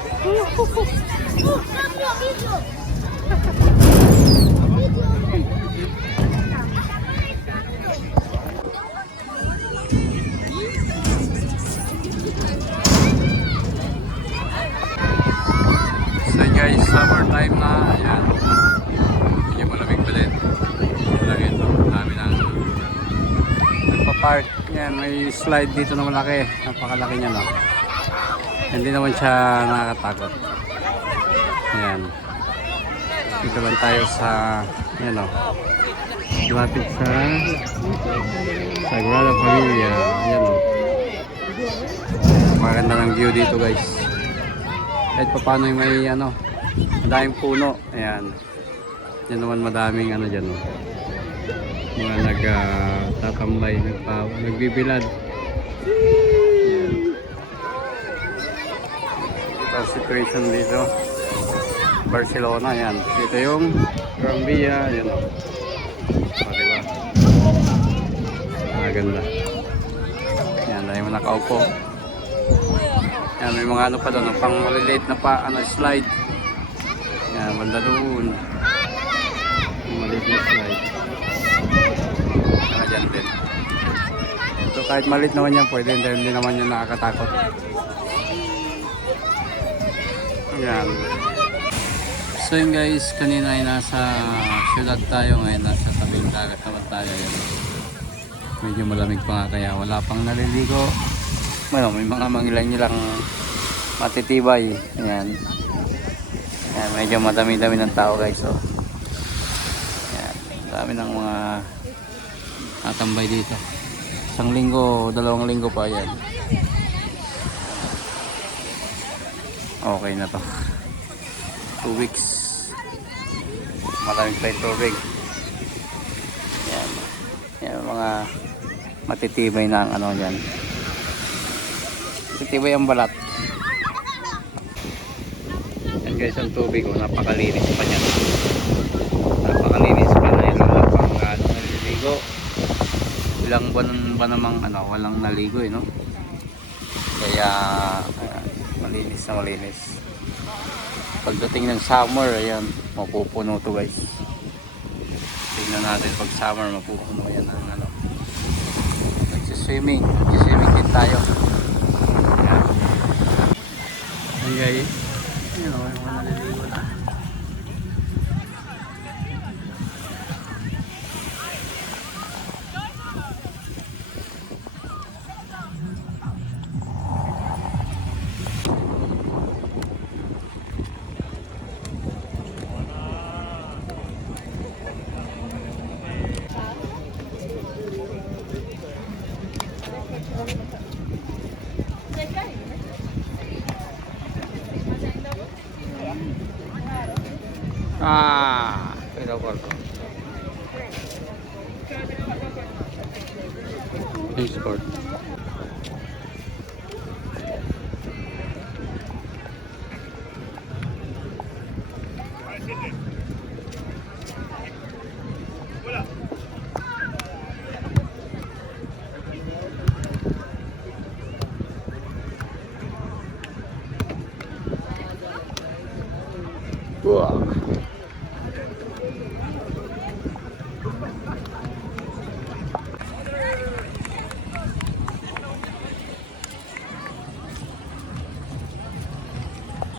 So guys, summer time na. Ayan. Medyo malamig pa din. Yan lang ito. Dami ng nagpa-park. Yan, may slide dito na malaki. Napakalaki niya, no? Hindi naman siya nakakatakot. Ayan. Dito lang tayo sa, yan, no? Lapit sa Sagrada Familia. Ayan, no? Maganda ng view dito, guys. Kahit pa paano yung may ano, madaming puno. Ayan. Yan naman madaming ano dyan. Oh. Mga nagtatambay, nagbibilad. Ayan. Ito ang situation dito. Barcelona. Ayan. Dito yung Gran Via. Ayan o. Oh. Diba? Maganda. Ayan. Dahil mo nakaupo. Yan, may mga ano pa doon, pang maliliit na pa, ano, slide. Yan, banda doon. Maliit na slide. Dyan din. So kahit maliit naman yan, pwede, hindi naman yan nakakatakot. Yan. So yun guys, kanina ay nasa syudad tayo, ngayon nasa tabing dagat naman tayo. Yan. Medyo malamig pa nga kaya wala pang naliligo. Well, may mga mangilang-ilang matitibay. Ayan. Ayan, medyo madami-dami ng tao guys. So, ayan, dami ng mga natambay dito. 1 linggo, 2 linggo pa yan. Okay na to. 2 weeks. Maraming pa yung tubig. Ayan. Ayan, mga matitibay na ang ano yan. Matitibay ang balat. Yan guys ang tubig, oh, napakalinis pa niyan. Napakalinis pa na yun. Wala pang naliligo. Ilang buwan ba namang ano, walang naligo no? Kaya malinis na malinis. Pagdating ng summer, ayan, mapupuno to guys. Tingnan natin pag summer, mapupuno yan ang ano. Nagsiswimming din tayo. Ayan guys, yun o, yung mga naliligo na. Pero corto. Sport. Wow.